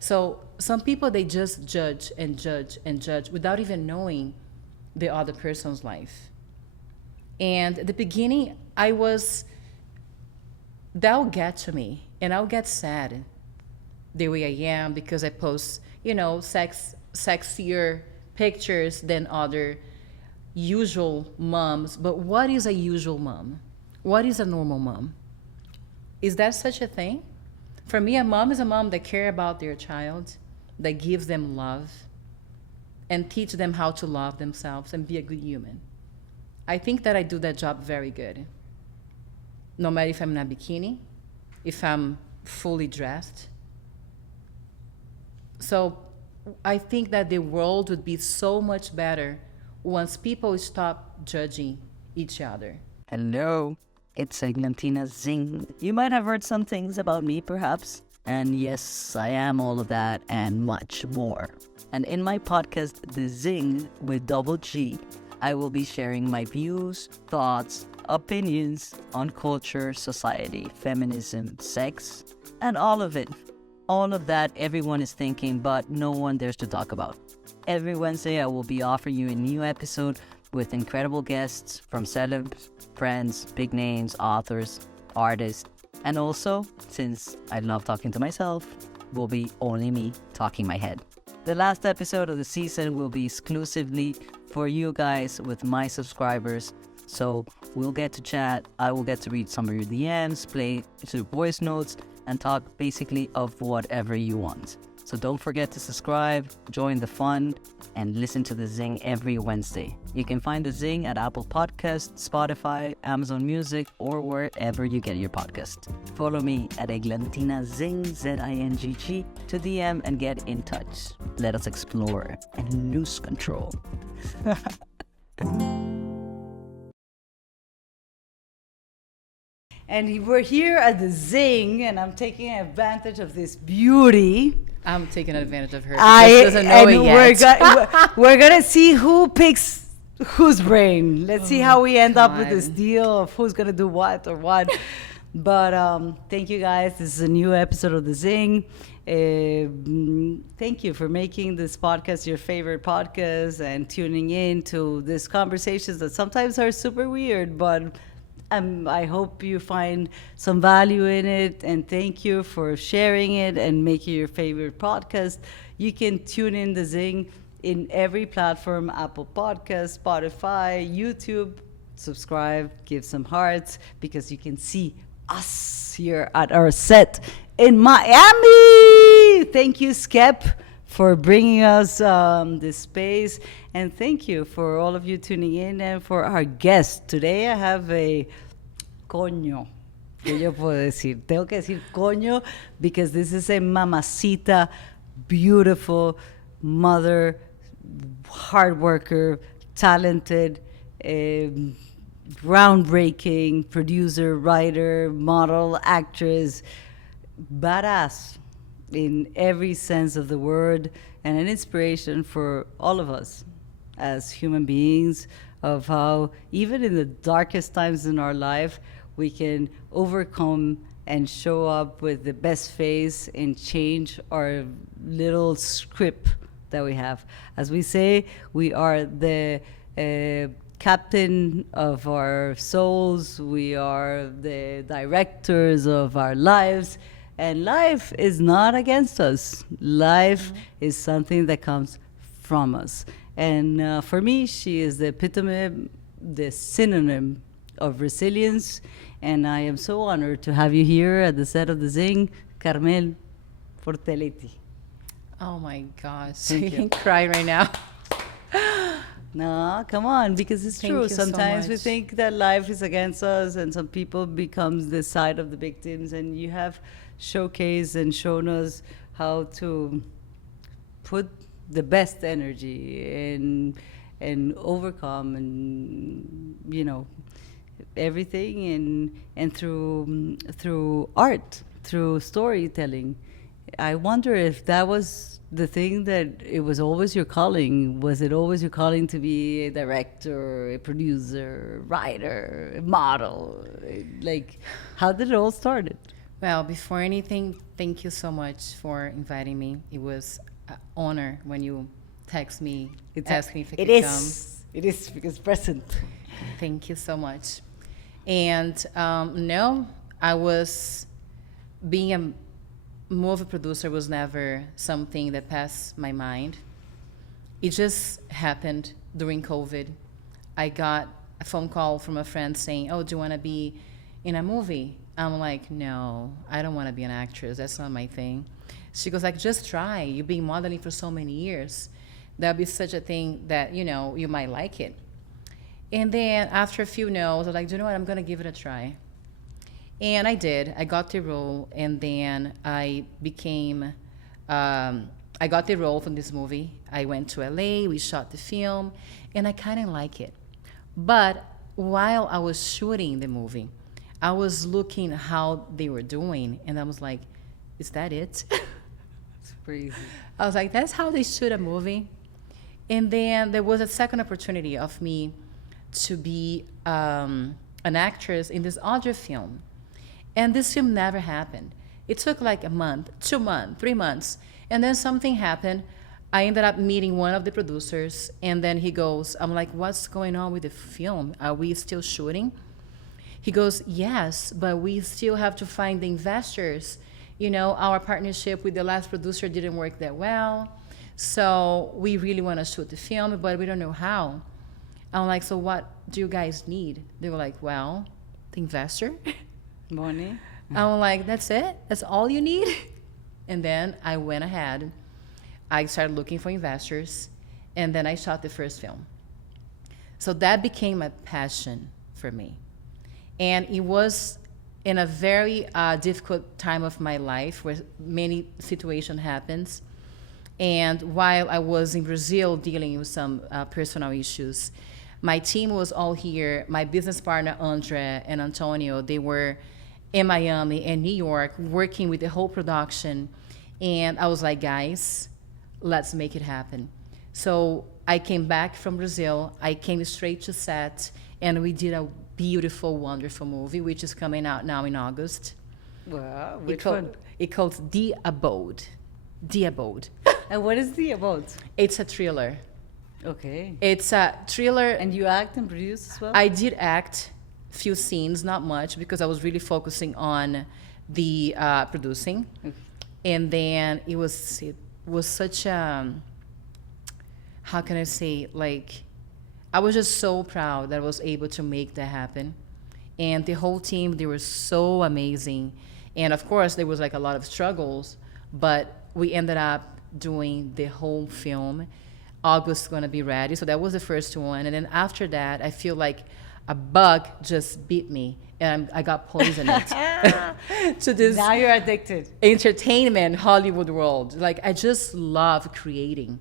So some people, they just judge and judge and judge without even knowing the other person's life. And at the beginning, that'll get to me, and I'll get sad the way I am because I post, sexier pictures than other usual moms. But what is a usual mom? What is a normal mom? Is that such a thing? For me, a mom is a mom that cares about their child, that gives them love, and teach them how to love themselves and be a good human. I think that I do that job very good. No matter if I'm in a bikini, if I'm fully dressed. So I think that the world would be so much better once people stop judging each other. Hello, it's Eglantina Zing. You might have heard some things about me, perhaps. And yes, I am all of that and much more. And in my podcast, The Zing with double G, I will be sharing my views, thoughts, opinions on culture, society, feminism, sex, and all of it. All of that everyone is thinking, but no one dares to talk about. Every Wednesday, I will be offering you a new episode with incredible guests from celebs, friends, big names, authors, artists, and also, since I love talking to myself, will be only me talking my head. The last episode of the season will be exclusively for you guys with my subscribers. So we'll get to chat, I will get to read some of your DMs, play to voice notes, and talk basically of whatever you want. So don't forget to subscribe, join the fun, and listen to The Zing every Wednesday. You can find The Zing at Apple Podcasts, Spotify, Amazon Music, or wherever you get your podcast. Follow me at Eglantina Zing, Zingg, to DM and get in touch. Let us explore and lose control. And we're here at the Zing, and I'm taking advantage of this beauty. I'm taking advantage of her. She doesn't know it yet. We're gonna see who picks whose brain. Let's see how we end up with this God. deal of who's gonna do what or what. But thank you guys. This is a new episode of the Zing. Thank you for making this podcast your favorite podcast and tuning in to these conversations that sometimes are super weird, but I hope you find some value in it, and thank you for sharing it and making your favorite podcast. You can tune in the Zing in every platform: Apple Podcasts, Spotify, YouTube. Subscribe, give some hearts, because you can see us here at our set in Miami. Thank you, Skep, for bringing us this space. And thank you for all of you tuning in and for our guest. Today I have a coño. ¿Qué yo puedo decir? Tengo que decir coño because this is a mamacita, beautiful mother, hard worker, talented, groundbreaking producer, writer, model, actress, badass in every sense of the word, and an inspiration for all of us as human beings, of how even in the darkest times in our life we can overcome and show up with the best face and change our little script that we have. As we say, we are the captain of our souls, we are the directors of our lives. And life is not against us. Life is something that comes from us. And for me, she is the epitome, the synonym of resilience. And I am so honored to have you here at the set of the Zing, Carmel Forteletti. Oh my gosh. Thank You you. can cry right now. No, come on, because it's Thank true. you so Sometimes we much. think that life is against us, and some people becomes the side of the victims. And you have showcased and shown us how to put the best energy and overcome, and everything, and through art, through storytelling. I wonder if that was the thing, that it was always your calling. Was it always your calling to be a director, a producer, writer, a model? Like, how did it all start? Well, before anything, thank you so much for inviting me. It was an honor when you text me, ask me if I could come. It is because present. Thank you so much. And no, I was being a movie producer was never something that passed my mind. It just happened during COVID. I got a phone call from a friend saying, "Oh, do you want to be in a movie?" I'm like, "No, I don't want to be an actress. That's not my thing." She goes like, "Just try. You've been modeling for so many years. There'll be such a thing that, you might like it." And then after a few no's, I was like, "Do you know what? I'm going to give it a try." And I did. I got the role, and then I got the role from this movie. I went to LA, we shot the film, and I kind of like it. But while I was shooting the movie, I was looking how they were doing, and I was like, is that it? It's crazy. I was like, that's how they shoot a movie? And then there was a second opportunity of me to be an actress in this other film. And this film never happened. It took like a month, 2 months, 3 months. And then something happened. I ended up meeting one of the producers, and then he goes, I'm like, what's going on with the film? Are we still shooting? He goes, yes, but we still have to find the investors. Our partnership with the last producer didn't work that well. So we really want to shoot the film, but we don't know how. I'm like, so what do you guys need? They were like, well, the investor. Money. I'm like, that's it? That's all you need? And then I went ahead. I started looking for investors, and then I shot the first film. So that became a passion for me. And it was in a very difficult time of my life where many situations happens. And while I was in Brazil dealing with some personal issues, my team was all here. My business partner, Andre and Antonio, they were in Miami and New York working with the whole production. And I was like, guys, let's make it happen. So I came back from Brazil. I came straight to set, and we did a beautiful, wonderful movie, which is coming out now in August. Wow, which one? It's called The Abode. The Abode. And what is the about? It's a thriller. Okay. It's a thriller. And you act and produce as well? I did act few scenes, not much, because I was really focusing on the producing. Okay. And then it was such a, how can I say, like, I was just so proud that I was able to make that happen. And the whole team, they were so amazing. And of course, there was like a lot of struggles, but we ended up doing the whole film. August is going to be ready. So that was the first one. And then after that, I feel like a bug just bit me, and I got poisoned to this Now you're addicted. entertainment Hollywood world. Like, I just love creating.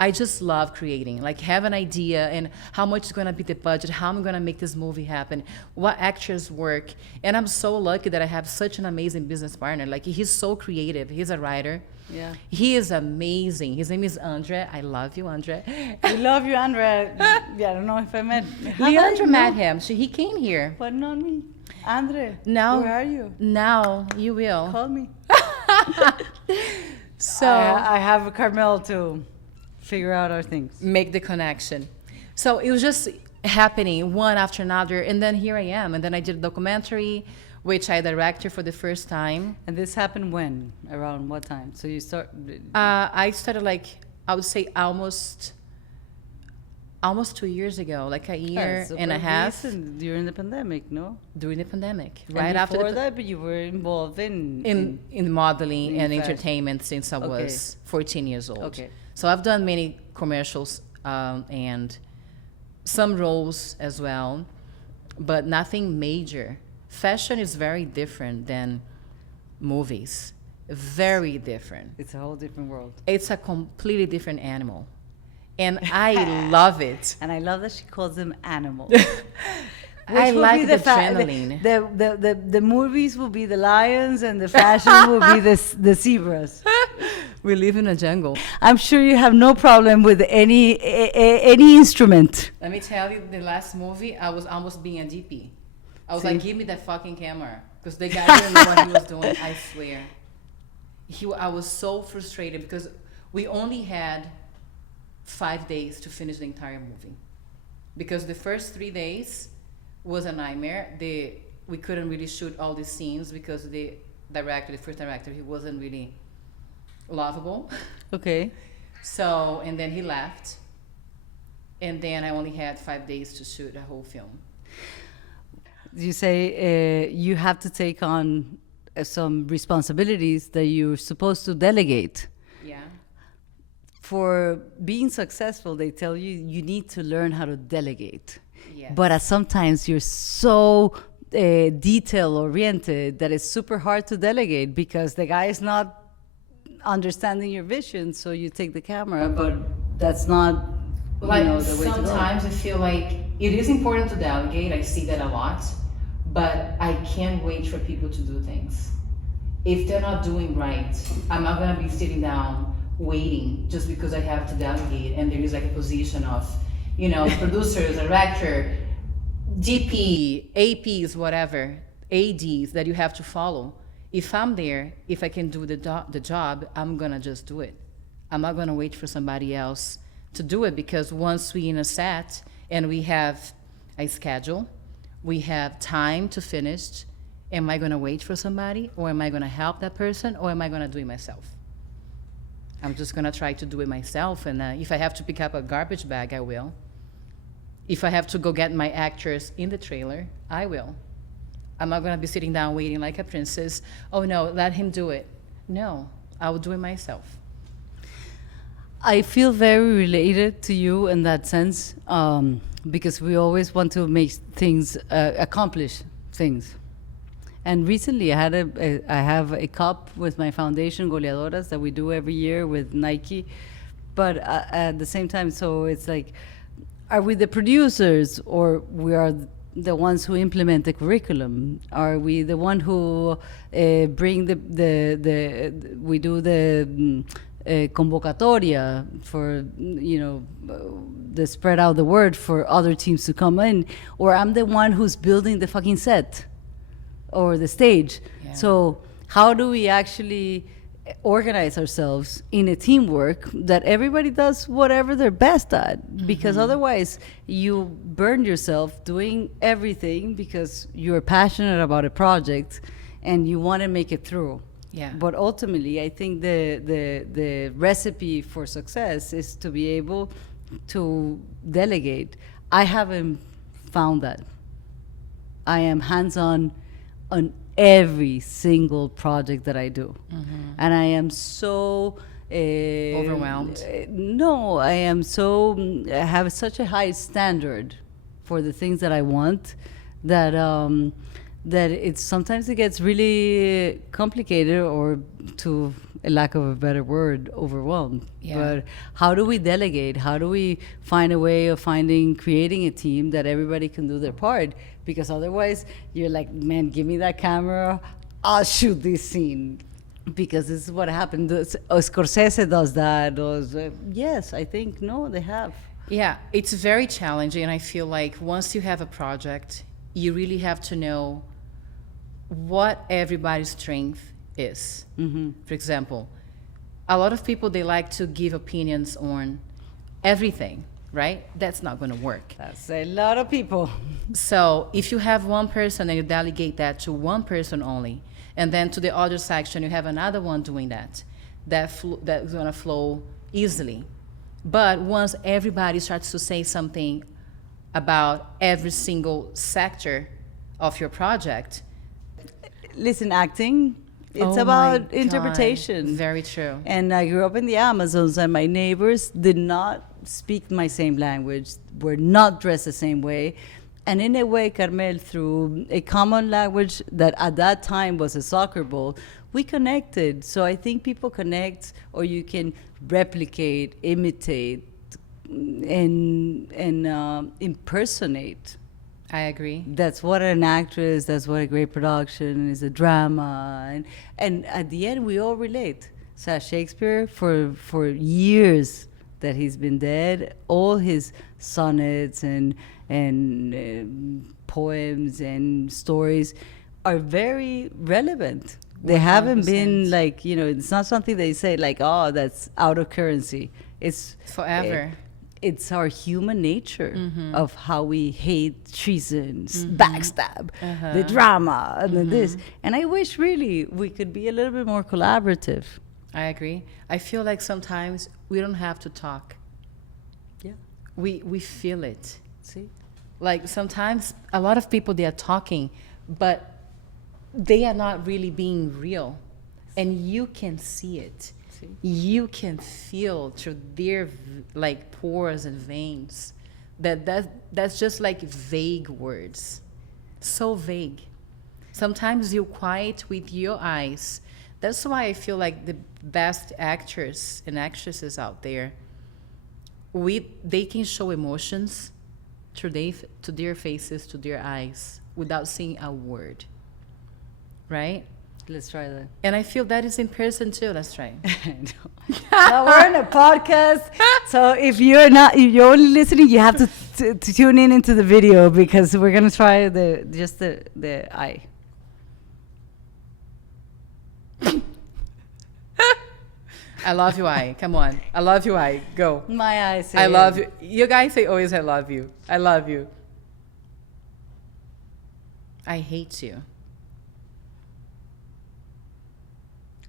Like, have an idea and how much is going to be the budget, how I'm going to make this movie happen, what actors work. And I'm so lucky that I have such an amazing business partner. Like, he's so creative. He's a writer. Yeah. He is amazing. His name is Andre. I love you, Andre. We love you, Andre. Yeah, I don't know if I met. Leandra met him. So he came here. But not me. Andre, Now, where are you? Now you will. Call me. So I have a Carmel to figure out our things. make the connection. So it was just happening one after another, and then here I am. And then I did a documentary, which I directed for the first time. And this happened when? Around what time? So you start. I started, like, I would say almost 2 years ago, like a year so and a quite half recent, during the pandemic, no? during the pandemic, And right after before the that, but you were involved in modeling in and fashion. entertainment since I Okay. was 14 years old. Okay. So I've done many commercials and some roles as well, but nothing major. Fashion is very different than movies. Very different. It's a whole different world. It's a completely different animal. And I love it. And I love that she calls them animals. I Which will like be the fa- adrenaline. The movies will be the lions, and the fashion will be the zebras. We live in a jungle. I'm sure you have no problem with any instrument. Let me tell you, the last movie, I was almost being a DP. I was See? like, give me that fucking camera. because the guy didn't know what he was doing. I swear. I was so frustrated because we only had 5 days to finish the entire movie, because the first 3 days was a nightmare. We couldn't really shoot all the scenes because the first director, he wasn't really lovable. Okay. So, and then he left. And then I only had 5 days to shoot a whole film. You say you have to take on some responsibilities that you're supposed to delegate. Yeah. For being successful, they tell you you need to learn how to delegate. Yes. But sometimes you're so detail oriented that it's super hard to delegate because the guy is not understanding your vision. So you take the camera, but that's not Like the way to go. sometimes I feel like it is important to delegate. I see that a lot, but I can't wait for people to do things. If they're not doing right, I'm not gonna be sitting down waiting just because I have to delegate and there is like a position of, producer, director, DP, APs, whatever, ADs that you have to follow. If I'm there, if I can do the job, I'm gonna just do it. I'm not gonna wait for somebody else to do it, because once we in a set and we have a schedule, we have time to finish, am I gonna wait for somebody, or am I gonna help that person, or am I gonna do it myself? I'm just gonna try to do it myself, and if I have to pick up a garbage bag, I will. If I have to go get my actors in the trailer, I will. I'm not gonna be sitting down waiting like a princess. Oh no, let him do it. No, I will do it myself. I feel very related to you in that sense, because we always want to make things, accomplish things. And recently, I have a cup with my foundation, Goleadoras, that we do every year with Nike. But at the same time, so it's like, are we the producers, or we are the ones who implement the curriculum? Are we the one who bring we do the convocatoria for, the spread out the word for other teams to come in, or I'm the one who's building the fucking set or the stage? Yeah. So how do we actually organize ourselves in a teamwork that everybody does whatever they're best at? Because otherwise you burn yourself doing everything because you're passionate about a project and you want to make it through. Yeah. But ultimately, I think the recipe for success is to be able to delegate. I haven't found that. I am hands-on on every single project that I do. And I am so Overwhelmed? No, I am so I have such a high standard for the things that I want that that sometimes it gets really complicated, or, to a lack of a better word, overwhelmed. Yeah. But how do we delegate? How do we find a way of creating a team that everybody can do their part? Because otherwise you're like, man, give me that camera, I'll shoot this scene. Because this is what happened. Scorsese does that. Yes, I think, no, they have. Yeah, it's very challenging, and I feel like once you have a project, you really have to know what everybody's strength is. For example, a lot of people, they like to give opinions on everything, right? That's not going to work. That's a lot of people. So if you have one person and you delegate that to one person only, and then to the other section you have another one doing that's going to flow easily. But once everybody starts to say something about every single sector of your project. Listen, acting, it's Oh my about God, interpretation. Very true. And I grew up in the Amazons, and my neighbors did not speak my same language, were not dressed the same way. And in a way, Carmel, through a common language that at that time was a soccer ball, we connected. So I think people connect, or you can replicate, imitate, and impersonate. I agree. That's what an actress, that's what a great production is, a drama. And at the end, we all relate. So Shakespeare, for years that he's been dead, all his sonnets and poems and stories, are very relevant. They haven't been 100%. like, it's not something they say like, oh, that's out of currency. It's Forever. it's our human nature of how we hate treason, backstab, the drama, and then this. And I wish really we could be a little bit more collaborative. I agree. I feel like sometimes we don't have to talk. Yeah. We feel it. See? Like sometimes a lot of people, they are talking, but they are not really being real. And you can see it. See? You can feel through their like pores and veins that's just like vague words. So vague. Sometimes you quiet with your eyes. That's why I feel like the best actors and actresses out there, they can show emotions to their faces, to their eyes, without saying a word. Right? Let's try that. And I feel that is in person too. Let's try. Well, we're in a podcast, so if you're only listening, you have to tune in into the video because we're gonna try the eye. I love you, I. Come on. I love you, I. Go. My eyes. I love you. You guys say always I love you. I love you. I hate you.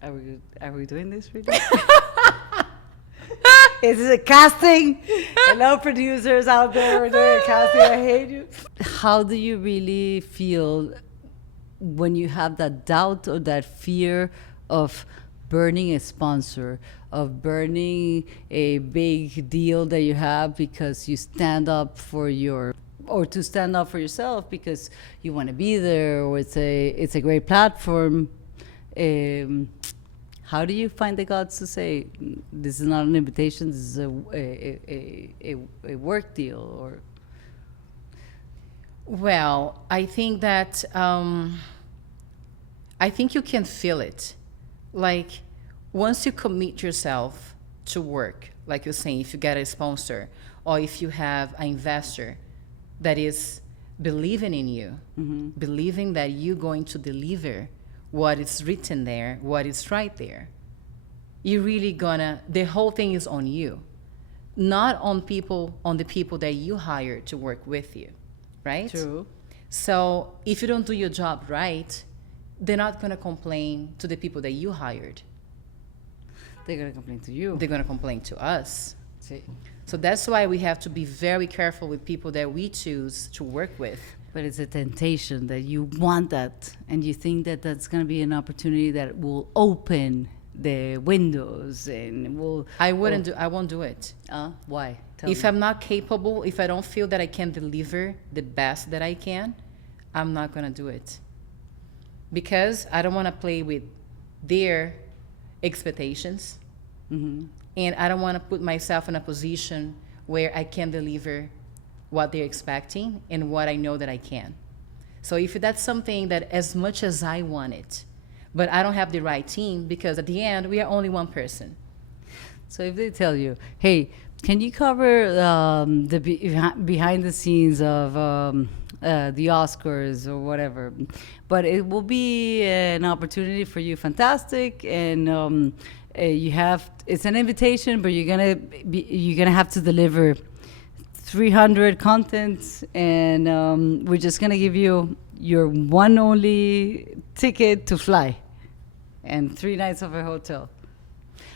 Are we doing this really? Is this a casting? Hello, producers out there. We're doing a casting. I hate you. How do you really feel when you have that doubt or that fear of burning a sponsor, of burning a big deal that you have because you stand up for or to stand up for yourself because you want to be there, or it's a great platform? How do you find the guts to say this is not an invitation, this is a work deal? Or Well, I think that I think you can feel it. Like once you commit yourself to work, like you're saying, if you get a sponsor or if you have an investor that is believing in you, believing that you're going to deliver what is written there, what is right there, you're really the whole thing is on you, not on the people that you hire to work with you, right? True. So if you don't do your job right, they're not going to complain to the people that you hired. They're gonna complain to you. They're going to complain to us. See. So that's why we have to be very careful with people that we choose to work with. But it's a temptation that you want that, and you think that that's going to be an opportunity that will open the windows and will. I won't do it. Why? Tell If me. I'm not capable, if I don't feel that I can deliver the best that I can, I'm not going to do it. Because I don't want to play with their expectations. And I don't want to put myself in a position where I can deliver what they're expecting and what I know that I can. So if that's something that as much as I want it, but I don't have the right team, because at the end, we are only one person. So if they tell you, hey, can you cover behind the scenes of the Oscars or whatever, but it will be an opportunity for you, fantastic, and it's an invitation, but you're gonna have to deliver 300 contents, and we're just gonna give you your one only ticket to fly and 3 nights of a hotel.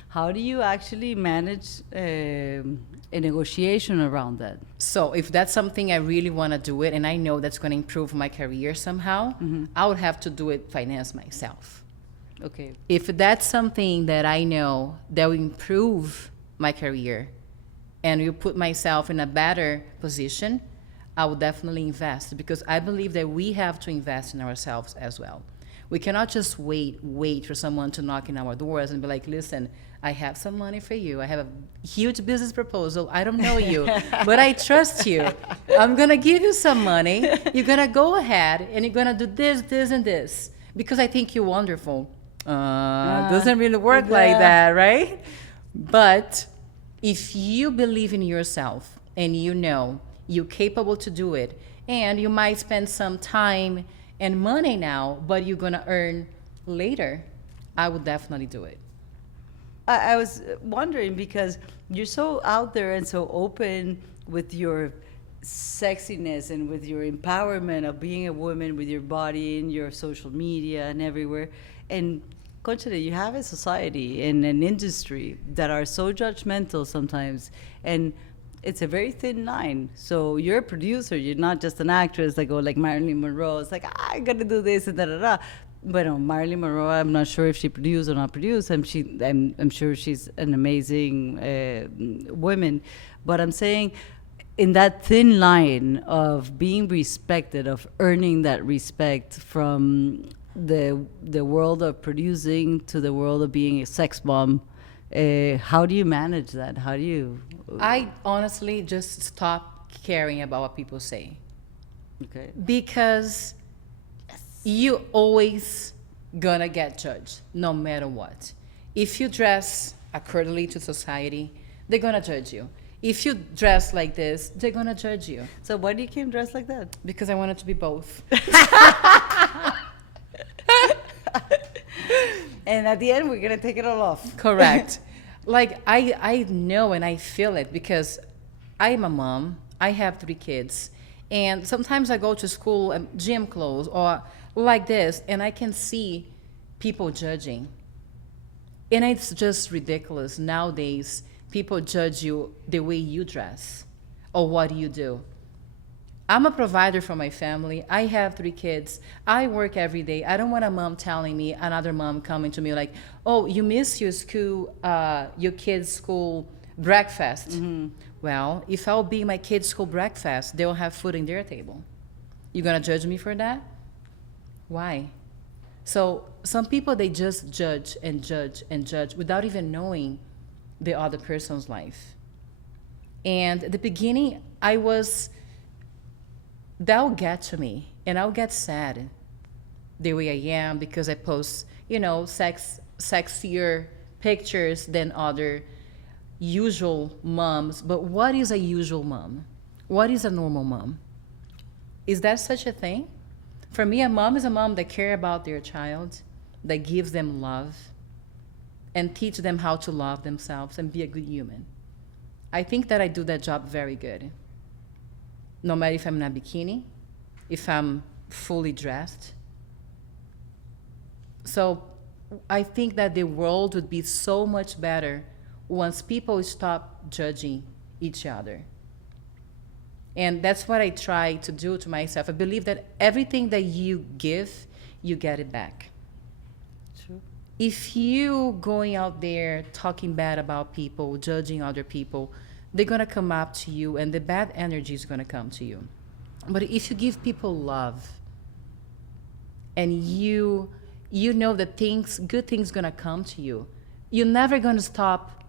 How do you actually manage a negotiation around that? So if that's something I really want to do it, and I know that's going to improve my career somehow, I would have to do it finance myself. Okay. If that's something that I know that will improve my career and will put myself in a better position, I will definitely invest, because I believe that we have to invest in ourselves as well. We cannot just wait for someone to knock in our doors and be like, listen, I have some money for you. I have a huge business proposal. I don't know you, but I trust you. I'm going to give you some money. You're going to go ahead and you're going to do this, this, and this, because I think you're wonderful. Doesn't really work like that, right? But if you believe in yourself and you know you're capable to do it, and you might spend some time and money now, but you're gonna earn later, I would definitely do it. I was wondering because you're so out there and so open with your sexiness and with your empowerment of being a woman with your body and your social media and everywhere. And Conchita, you have a society and an industry that are so judgmental sometimes. And it's a very thin line. So you're a producer. You're not just an actress like like Marilyn Monroe. It's like I gotta do this and da da da. But Marilyn Monroe, I'm not sure if she produced or not produced. I'm sure she's an amazing woman. But I'm saying, in that thin line of being respected, of earning that respect from the world of producing to the world of being a sex bomb, how do you manage that? How do you? I honestly just stop caring about what people say Okay. because you always gonna get judged no matter what. If you dress accordingly to society, they're gonna judge you. If you dress like this, they're gonna judge you So why do you came dressed like that? because I wanted to be both. And at the end, we're gonna take it all off. Correct. Like I know and I feel it because I'm a mom. I have 3 kids, and sometimes I go to school and gym clothes or like this, and I can see people judging, and it's just ridiculous nowadays. People judge you the way you dress or what you do. I'm a provider for my family. I have 3 kids. I work every day. I don't want a mom telling me, another mom coming to me like, "Oh, you miss your school, your kids' school breakfast." Well, if I'll be my kids' school breakfast, they'll have food in their table. You gonna judge me for that? Why? So some people, they just judge and judge and judge without even knowing the other person's life. And at the beginning, that'll get to me, and I'll get sad the way I am because I post, sexier pictures than other usual moms. But what is a usual mom? What is a normal mom? Is that such a thing? For me, a mom is a mom that cares about their child, that gives them love, and teach them how to love themselves and be a good human. I think that I do that job very good. No matter if I'm in a bikini, if I'm fully dressed. So I think that the world would be so much better once people stop judging each other. And that's what I try to do to myself. I believe that everything that you give, you get it back. True. If you going out there talking bad about people, judging other people, they're going to come up to you and the bad energy is going to come to you. But if you give people love and you know that good things going to come to you, you're never going to stop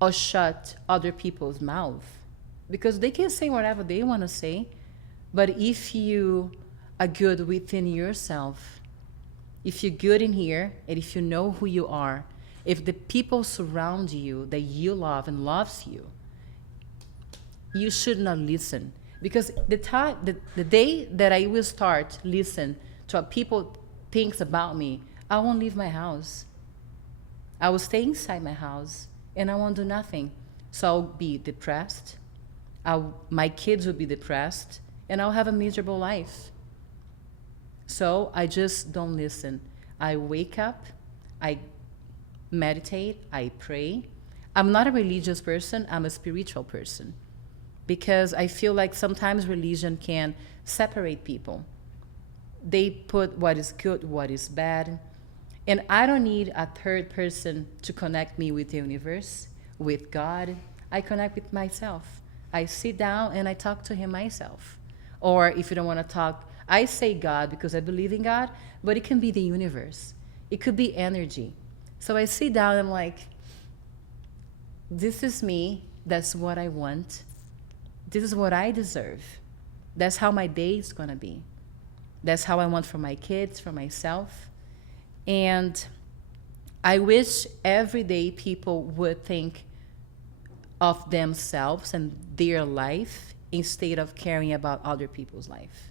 or shut other people's mouth because they can say whatever they want to say. But if you are good within yourself, if you're good in here, and if you know who you are, if the people surround you that you love and loves you, you should not listen. Because the day that I will start listen to what people thinks about me, I won't leave my house. I will stay inside my house and I won't do nothing. So I'll be depressed. My kids will be depressed and I'll have a miserable life. So I just don't listen. I wake up, I meditate, I pray. I'm not a religious person, I'm a spiritual person. Because I feel like sometimes religion can separate people. They put what is good, what is bad. And I don't need a third person to connect me with the universe, with God. I connect with myself. I sit down and I talk to him myself. Or if you don't want to talk, I say God because I believe in God, but it can be the universe. It could be energy. So I sit down and I'm like, this is me. That's what I want. This is what I deserve. That's how my day is going to be. That's how I want for my kids, for myself. And I wish every day people would think of themselves and their life instead of caring about other people's life.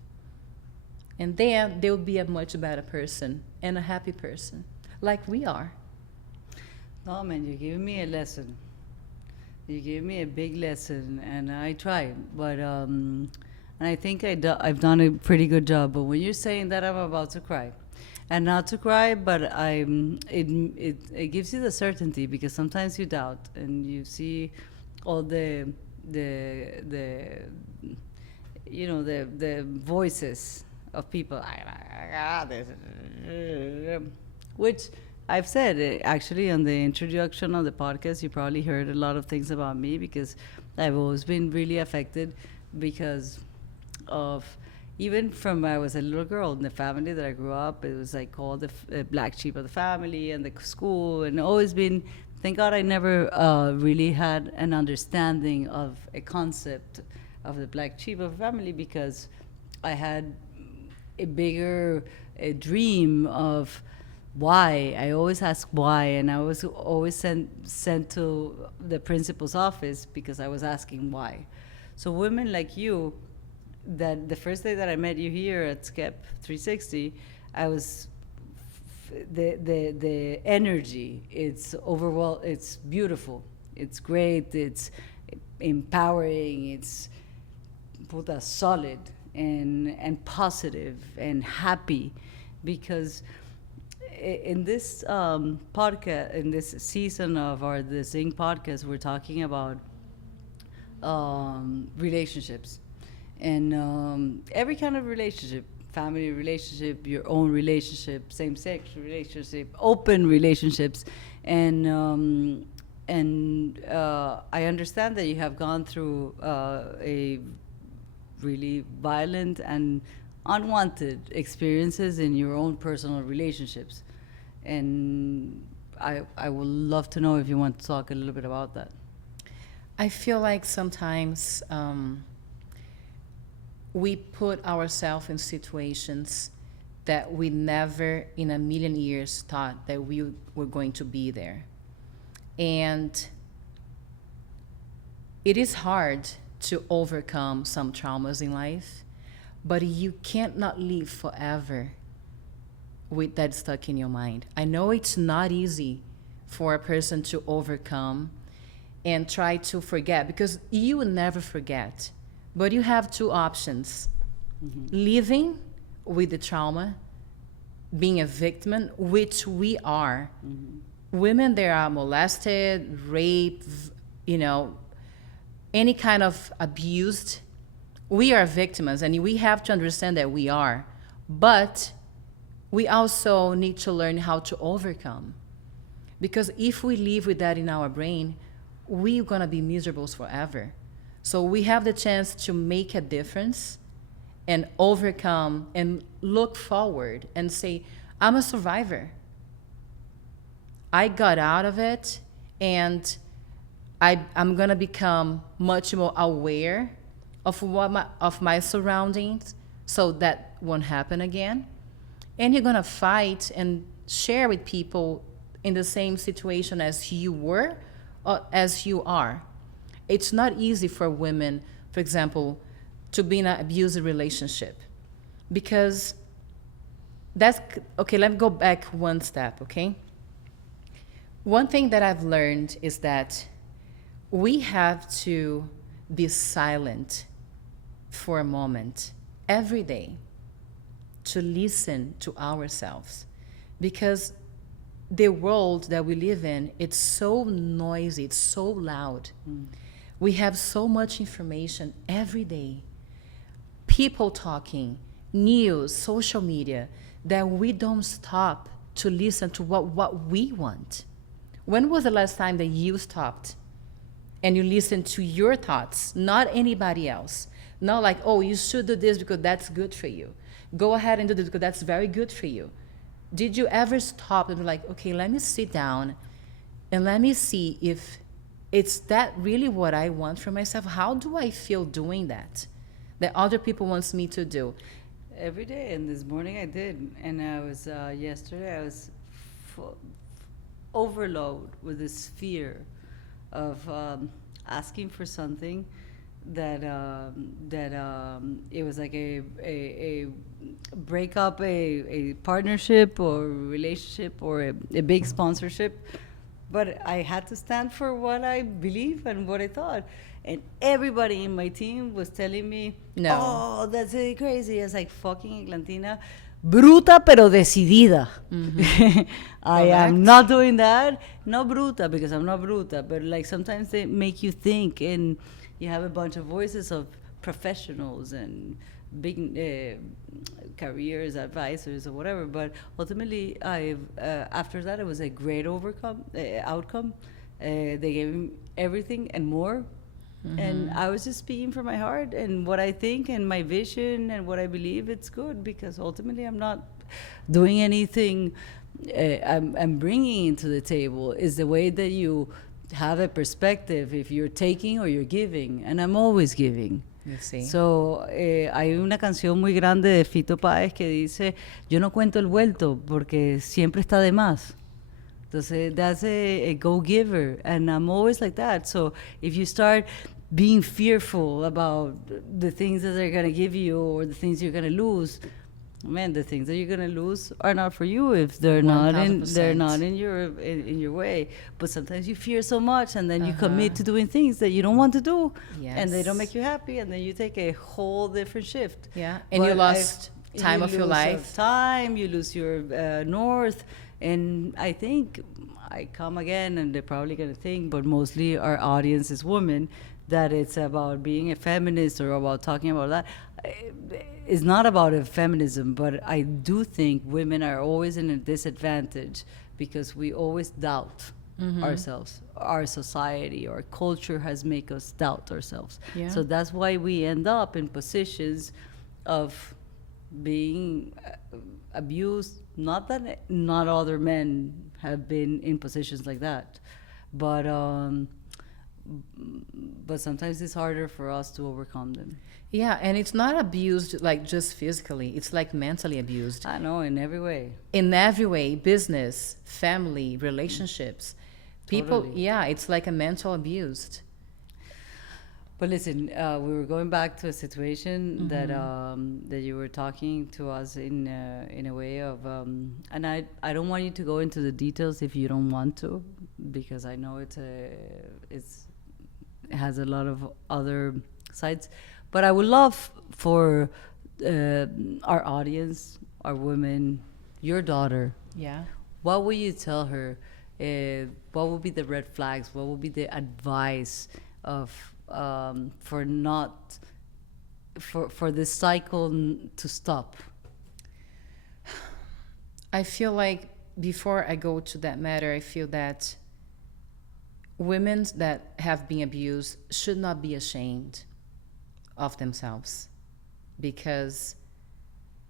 And then they'll be a much better person and a happy person, like we are. No, man, you gave me a lesson. You gave me a big lesson, and I tried, but and I think I've done a pretty good job. But when you're saying that, I'm about to cry, and not to cry, but it gives you the certainty, because sometimes you doubt and you see all the the voices of people, which I've said, actually, on the introduction of the podcast, you probably heard a lot of things about me, because I've always been really affected because of, even from when I was a little girl, in the family that I grew up, it was like called the black sheep of the family, and the school, and always been. Thank God I never really had an understanding of a concept of the black sheep of the family, because I had a dream of why. I always asked why, and I was always sent to the principal's office because I was asking why. So women like you, that the first day that I met you here at SCEP 360, I was the energy. It's it's beautiful. It's great. It's empowering. It's puta solid and positive and happy, because in this podcast, in this season of the Zing podcast, we're talking about relationships, and every kind of relationship: family relationship, your own relationship, same-sex relationship, open relationships, and I understand that you have gone through a really violent and unwanted experiences in your own personal relationships, and I would love to know if you want to talk a little bit about that. I feel like sometimes we put ourselves in situations that we never in a million years thought that we were going to be there. And it is hard to overcome some traumas in life, but you can't not live forever with that stuck in your mind. I know it's not easy for a person to overcome and try to forget, because you will never forget. But you have two options: living with the trauma, being a victim, which we are. Women that are molested, raped, any kind of abused, we are victims, and we have to understand that we are. But we also need to learn how to overcome. Because if we live with that in our brain, we're going to be miserable forever. So we have the chance to make a difference and overcome and look forward and say, I'm a survivor. I got out of it, and I'm going to become much more aware of my surroundings, so that won't happen again. And you're going to fight and share with people in the same situation as you were or as you are. It's not easy for women, for example, to be in an abusive relationship, because that's okay. Let me go back one step, okay? One thing that I've learned is that we have to be silent for a moment every day to listen to ourselves, because the world that we live in, it's so noisy, it's so loud. We have so much information every day. People talking, news, social media, that we don't stop to listen to what we want. When was the last time that you stopped and you listened to your thoughts, not anybody else? Not like, oh, you should do this because that's good for you. Go ahead and do this because that's very good for you. Did you ever stop and be like, okay, let me sit down and let me see if it's that really what I want for myself? How do I feel doing that other people wants me to do? Every day, and this morning I did, and I was yesterday I was overload with this fear of asking for something that it was like a break up a partnership or relationship or a big sponsorship, but I had to stand for what I believe and what I thought. And everybody in my team was telling me, No. "Oh, that's crazy." I was like, "Fucking Eglantina, bruta pero decidida." I am Correct. not doing that. Not bruta because I'm not bruta, but like sometimes they make you think, and you have a bunch of voices of professionals and big careers advisors or whatever. But ultimately, after that, it was a great outcome. They gave me everything and more. And I was just speaking from my heart and what I think and my vision and what I believe. It's good because ultimately I'm not doing anything. I'm bringing into the table is the way that you have a perspective if you're taking or you're giving, and I'm always giving. You see? So, hay una canción muy grande de Fito Páez que dice, yo no cuento el vuelto porque siempre está de más. Entonces, that's a go-giver, and I'm always like that. So, if you start being fearful about the things that they're going to give you or the things you're going to lose, man, the things that you're going to lose are not for you if they're not in 1000%. your way. But sometimes you fear so much, and then you commit to doing things that you don't want to do, and they don't Yes. make you happy, and then you take a whole different shift. Yeah, and you But lost time of your lose life. time, you lose your north, and I think I come again, and they're probably going to think, but mostly our audience is women, that it's about being a feminist or about talking about that. It's not about a feminism, but I do think women are always in a disadvantage because we always doubt ourselves. Our society, our culture has made us doubt ourselves. Yeah. So that's why we end up in positions of being abused. Not that not other men have been in positions like that, but sometimes it's harder for us to overcome them. Yeah, and it's not abused like just physically. It's like mentally abused. I know, in every way. In every way, business, family, relationships. People, Totally. yeah, it's like a mental abused. But listen, we were going back to a situation that you were talking to us in a way of, and I don't want you to go into the details if you don't want to, because I know it has a lot of other sides. But I would love for our audience, our women, your daughter, Yeah. what would you tell her? What would be the red flags? What would be the advice of for this cycle to stop? I feel like before I go to that matter, I feel that women that have been abused should not be ashamed of themselves, because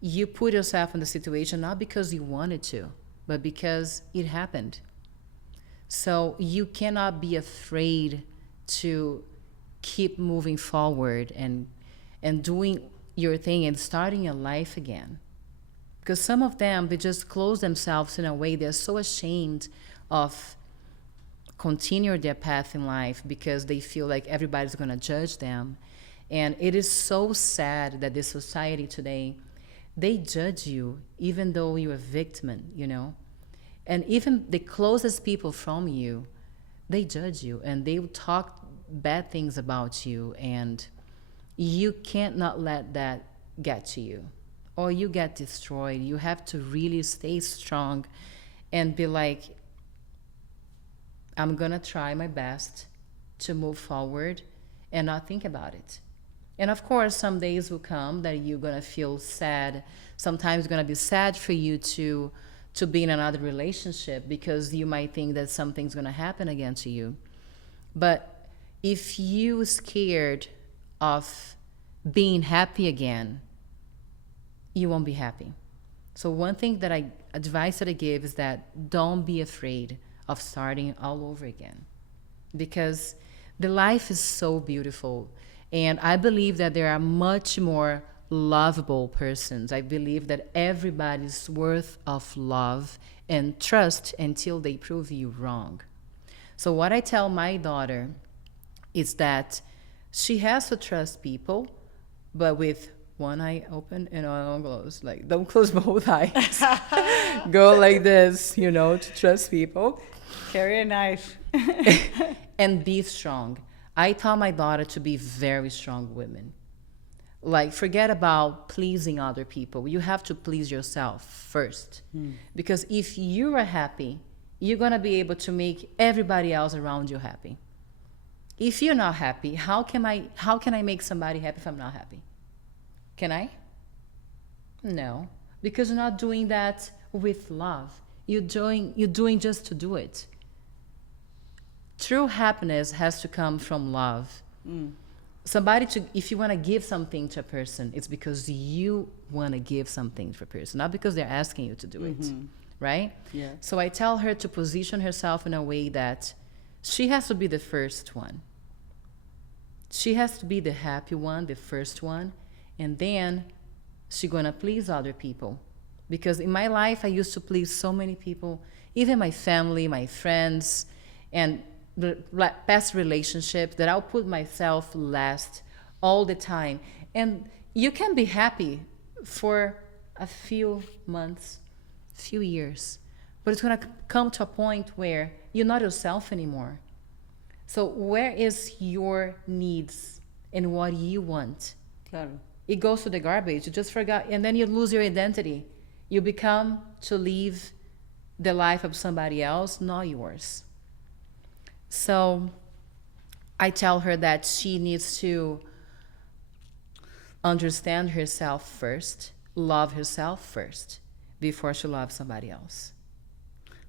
you put yourself in the situation not because you wanted to, but because it happened. So you cannot be afraid to keep moving forward and doing your thing and starting your life again. Because some of them, they just close themselves in a way, they're so ashamed of continue their path in life because they feel like everybody's going to judge them. And it is so sad that this society today, they judge you even though you're a victim, you know. And even the closest people from you, they judge you and they will talk bad things about you, and you can't not let that get to you, or you get destroyed. You have to really stay strong and be like, I'm gonna try my best to move forward and not think about it. And of course, some days will come that you're gonna feel sad. Sometimes it's gonna be sad for you to be in another relationship because you might think that something's gonna happen again to you. But if you're scared of being happy again, you won't be happy. So one thing that advice that I give is that don't be afraid of starting all over again, because the life is so beautiful. And I believe that there are much more lovable persons. I believe that everybody's worth of love and trust until they prove you wrong. So what I tell my daughter is that she has to trust people, but with one eye open and one closed. Like, don't close both eyes. Go like this, to trust people. Carry a knife. And be strong. I taught my daughter to be very strong women. Like, forget about pleasing other people. You have to please yourself first. Because if you are happy, you're going to be able to make everybody else around you happy. If you're not happy, how can I make somebody happy if I'm not happy? Can I? No, because you're not doing that with love. You're doing just to do it. True happiness has to come from love. If you want to give something to a person, it's because you want to give something to a person, not because they're asking you to do it, right? Yeah. So I tell her to position herself in a way that she has to be the first one. She has to be the happy one, the first one, and then she's going to please other people. Because in my life, I used to please so many people, even my family, my friends, and the past relationships, that I'll put myself last all the time. And you can be happy for a few months, few years, but it's going to come to a point where you're not yourself anymore. So where is your needs and what you want? Claro. It goes to the garbage. You just forgot, and then you lose your identity. You become to live the life of somebody else, not yours. So I tell her that she needs to understand herself first, love herself first, before she loves somebody else.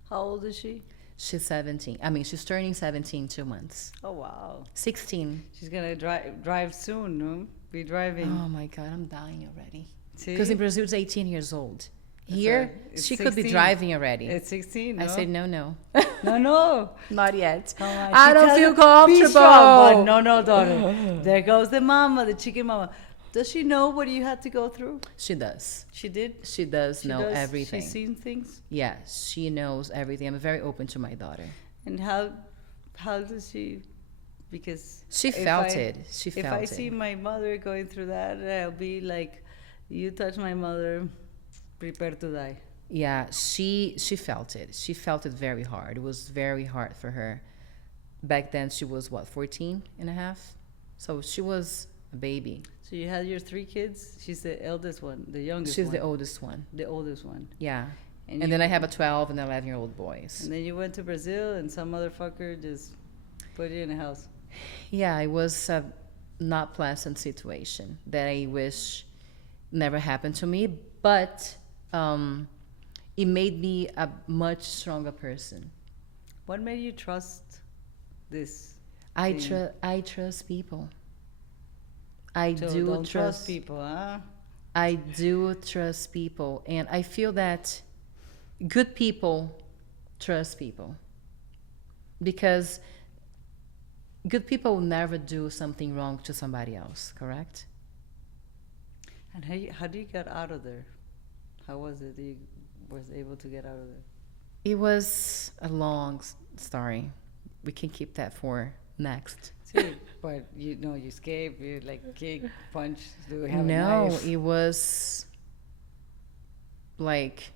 How old is she? She's 17. I mean, she's turning 17 in 2 months. Oh, wow. 16. She's going to drive soon, no? Be driving. Oh my God, I'm dying already. See? Because in Brazil, it's 18 years old. Here, it's she could be 16. driving already. It's 16, no? I said, no. No. Not yet. Come on, I she don't tells feel her, "Be comfortable. strong," but no, daughter. There goes the mama, the chicken mama. Does she know what you had to go through? She does. She did? She does know everything. She's seen things? Yeah, she knows everything. I'm very open to my daughter. And how does she... Because... She if felt it. She If felt I it. see my mother going through that, I'll be like, you touch my mother, prepare to die. Yeah, she felt it. She felt it very hard. It was very hard for her. Back then, she was, 14 and a half? So she was a baby. So you had your 3 kids? She's the eldest one, the youngest She's one. the oldest one. The oldest one. Yeah. And And then I have a 12 and 11-year-old boys. And then you went to Brazil and some motherfucker just put you in a house. Yeah, it was a not pleasant situation that I wish never happened to me, but it made me a much stronger person. What made you trust this? I thing? trust people. I So do don't trust people, huh? I do trust people, and I feel that good people trust people, because good people will never do something wrong to somebody else, correct? And how do you get out of there? How was it that you was able to get out of there? It was a long story. We can keep that for next. See, but you escape, you like kick, punch, do we have a No, knife? it was like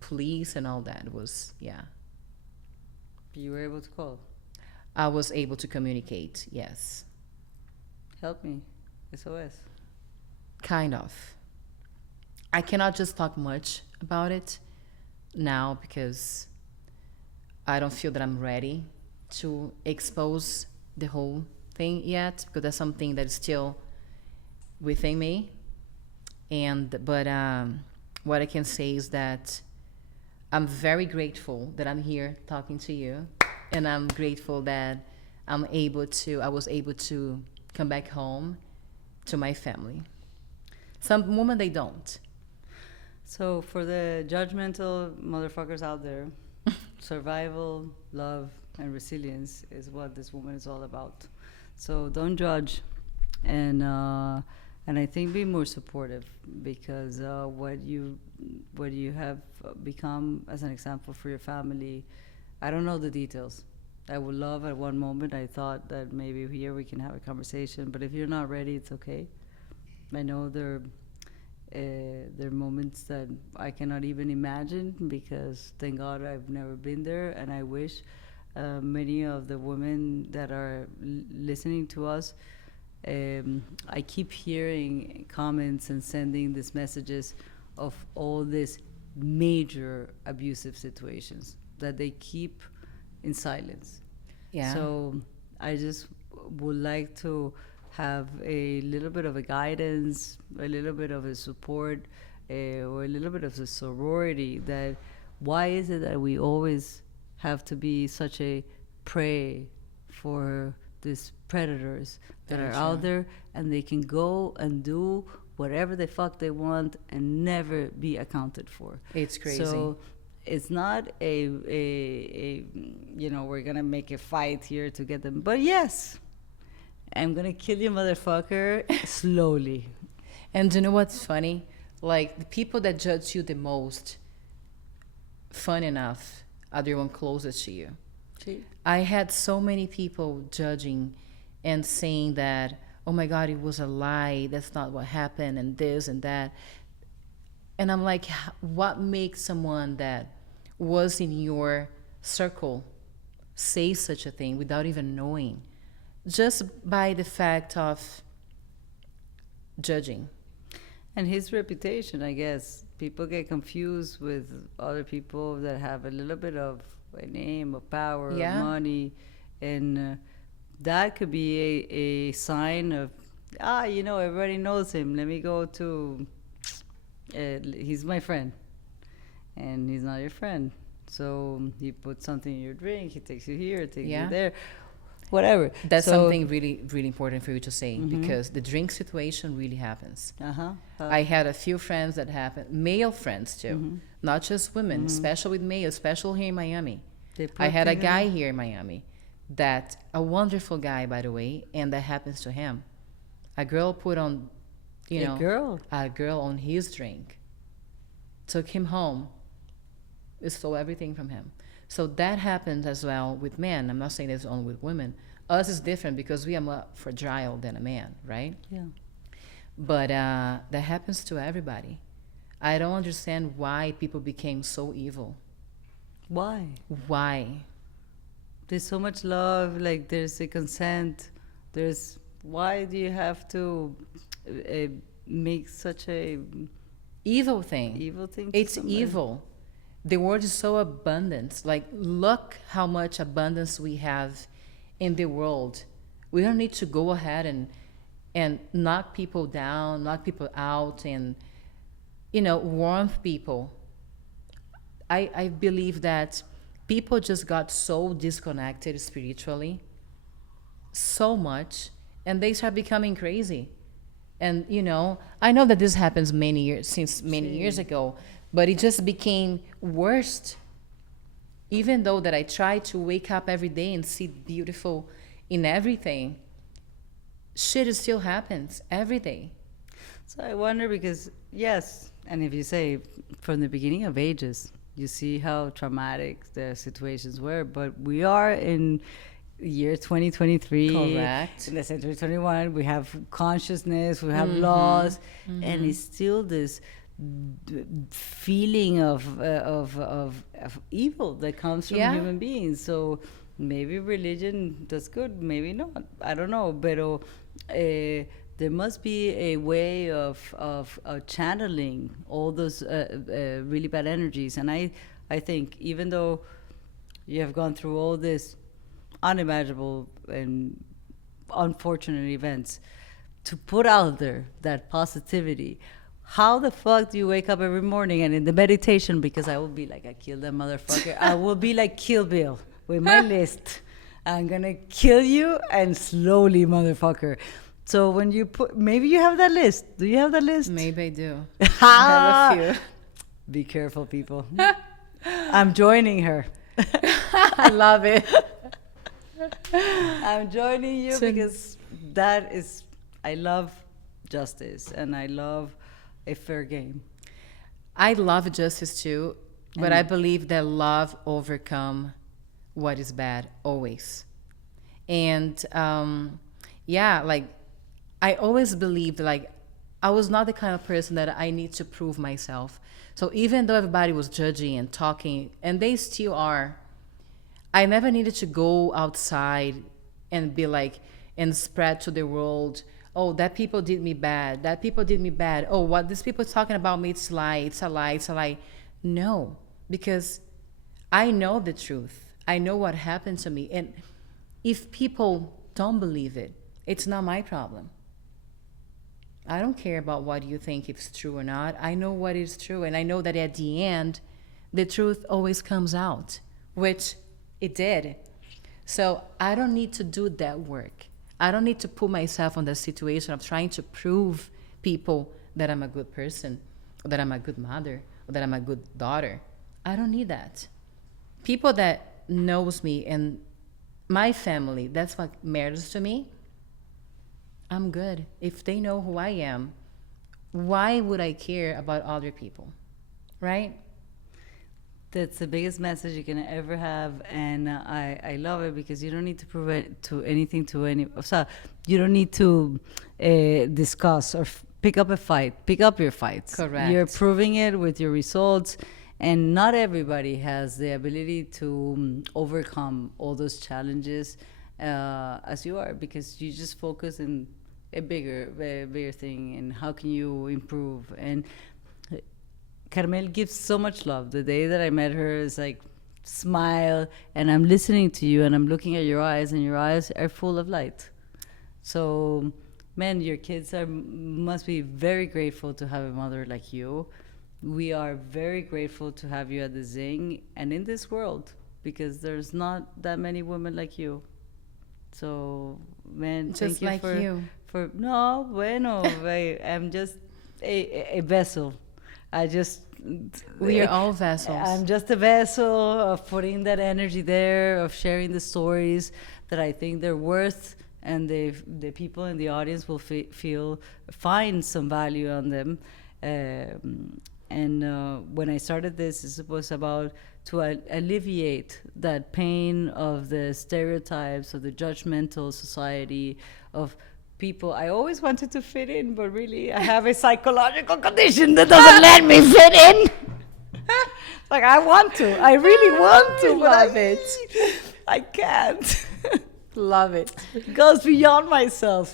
police and all that. It was, yeah. You were able to call. I was able to communicate, yes. Help me. SOS. Kind of. I cannot just talk much about it now because I don't feel that I'm ready to expose the whole thing yet, because that's something that is still within me. But what I can say is that I'm very grateful that I'm here talking to you, and I'm grateful that I was able to come back home to my family. Some women, they don't. So for the judgmental motherfuckers out there, survival, love, and resilience is what this woman is all about. So don't judge, and I think be more supportive, because what you have become as an example for your family, I don't know the details, I would love at one moment. I thought that maybe here we can have a conversation, but if you're not ready, it's okay. I know there are moments that I cannot even imagine because thank God I've never been there, and I wish many of the women that are listening to us. I keep hearing comments and sending these messages of all these major abusive situations that they keep in silence. Yeah. So I just would like to have a little bit of a guidance, a little bit of a support, or a little bit of a sorority. That why is it that we always have to be such a prey for these predators that Very are true. out there, and they can go and do whatever the fuck they want and never be accounted for. It's crazy. So it's not a we're gonna make a fight here to get them, but yes, I'm gonna kill you, motherfucker, slowly. And do you know what's funny? Like, the people that judge you the most, fun enough, are the one closest to you. I had so many people judging and saying that, oh my God, it was a lie. That's not what happened, and this and that. And I'm like, what makes someone that was in your circle say such a thing without even knowing? Just by the fact of judging. And his reputation, I guess, people get confused with other people that have a little bit of a name, of power, Yeah. of money, and that could be a sign of, everybody knows him. Let me go to, he's my friend, and he's not your friend. So he puts something in your drink, he takes you here, takes Yeah. you there, whatever. That's So- something really, really important for you to say, because the drink situation really happens. Uh-huh. I had a few friends that happened, male friends too, not just women, especially with male, especially here in Miami. They I put had a together- guy here in Miami, that a wonderful guy, by the way, and that happens to him. A girl put on, A girl? a girl on his drink, took him home, stole everything from him. So that happens as well with men. I'm not saying it's only with women. Us is different because we are more fragile than a man, right? Yeah. But that happens to everybody. I don't understand why people became so evil. Why? Why? There's so much love, like there's a consent. Why do you have to make such a Evil thing. evil thing to It's somebody? evil. The world is so abundant. Like, look how much abundance we have in the world. We don't need to go ahead and knock people down, knock people out, and warm people. I believe that people just got so disconnected spiritually, so much, and they start becoming crazy. And I know that this happens many years ago, but it just became worse. Even though that I try to wake up every day and see beautiful in everything, shit still happens every day. So I wonder because, yes, and if you say from the beginning of ages, you see how traumatic the situations were, but we are in year 2023. Correct. In the century 21, we have consciousness, we have laws, and it's still this feeling of evil that comes from Yeah. human beings. So maybe religion does good, maybe not. I don't know, but there must be a way of channeling all those really bad energies. And I think even though you have gone through all this unimaginable and unfortunate events, to put out there that positivity, how the fuck do you wake up every morning and in the meditation, because I will be like, I killed that motherfucker. I will be like Kill Bill with my list. I'm gonna kill you and slowly, motherfucker. So when you put, maybe you have that list. Do you have that list? Maybe I do. I have a few. Be careful, people. I'm joining her. I love it. I'm joining you So- because that is, I love justice and I love a fair game. I love justice too, but I believe that love overcome what is bad always. And yeah, like I always believed like I was not the kind of person that I need to prove myself. So even though everybody was judging and talking, and they still are, I never needed to go outside and be like, and spread to the world, oh, that people did me bad. That people did me bad. Oh, what these people talking about me, it's lie, it's a lie, it's a lie. No, because I know the truth. I know what happened to me. And if people don't believe it, it's not my problem. I don't care about what you think it's true or not. I know what is true. And I know that at the end, the truth always comes out, which it did. So I don't need to do that work. I don't need to put myself in the situation of trying to prove people that I'm a good person, or that I'm a good mother, or that I'm a good daughter. I don't need that. People that knows me and my family, that's what matters to me. I'm good. If they know who I am, why would I care about other people? Right? That's the biggest message you can ever have, and I love it because you don't need to prove it to anything to any. So you don't need to discuss or pick up a fight. Pick up your fights. Correct. You're proving it with your results, and not everybody has the ability to overcome all those challenges as you are, because you just focus in a bigger thing, and how can you improve. And Carmel gives so much love. The day that I met her is like, smile, and I'm listening to you, and I'm looking at your eyes, and your eyes are full of light. So, man, your kids must be very grateful to have a mother like you. We are very grateful to have you at the Zing and in this world, because there's not that many women like you. So, man, Just thank you like for you. no, bueno, I'm just a vessel. We are all vessels. I'm just a vessel of putting that energy there, of sharing the stories that I think they're worth, and the people in the audience will find some value on them. When I started this, it was about to alleviate that pain of the stereotypes of the judgmental society of people. I always wanted to fit in, but really I have a psychological condition that doesn't let me fit in. Like, I want to. I really want to. Love it. I can't. Love it. It goes beyond myself.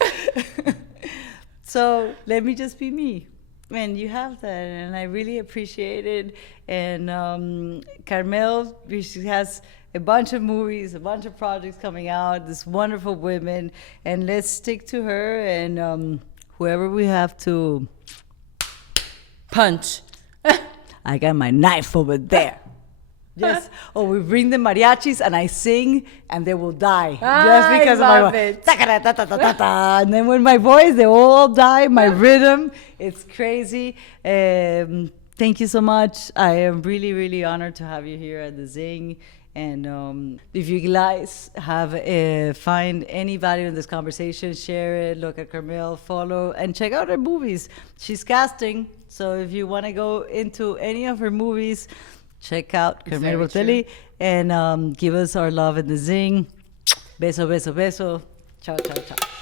So let me just be me. And you have that, and I really appreciate it. And Carmel, she has a bunch of movies, a bunch of projects coming out, this wonderful women, and let's stick to her, and whoever we have to Punch. I got my knife over there. Yes. Or we bring the mariachis and I sing and they will die. Just because I love of my it. ta-ka-da-ta-ta-ta-ta. And then when my voice, they all die. My rhythm, it's crazy. Thank you so much. I am really, really honored to have you here at the Zing. And if you guys have find any value in this conversation, share it, look at Carmel, follow, and check out her movies. She's casting, so if you want to go into any of her movies, check out Carmel Botelli and give us our love in the Zing. Beso, beso, beso. Ciao, ciao, ciao.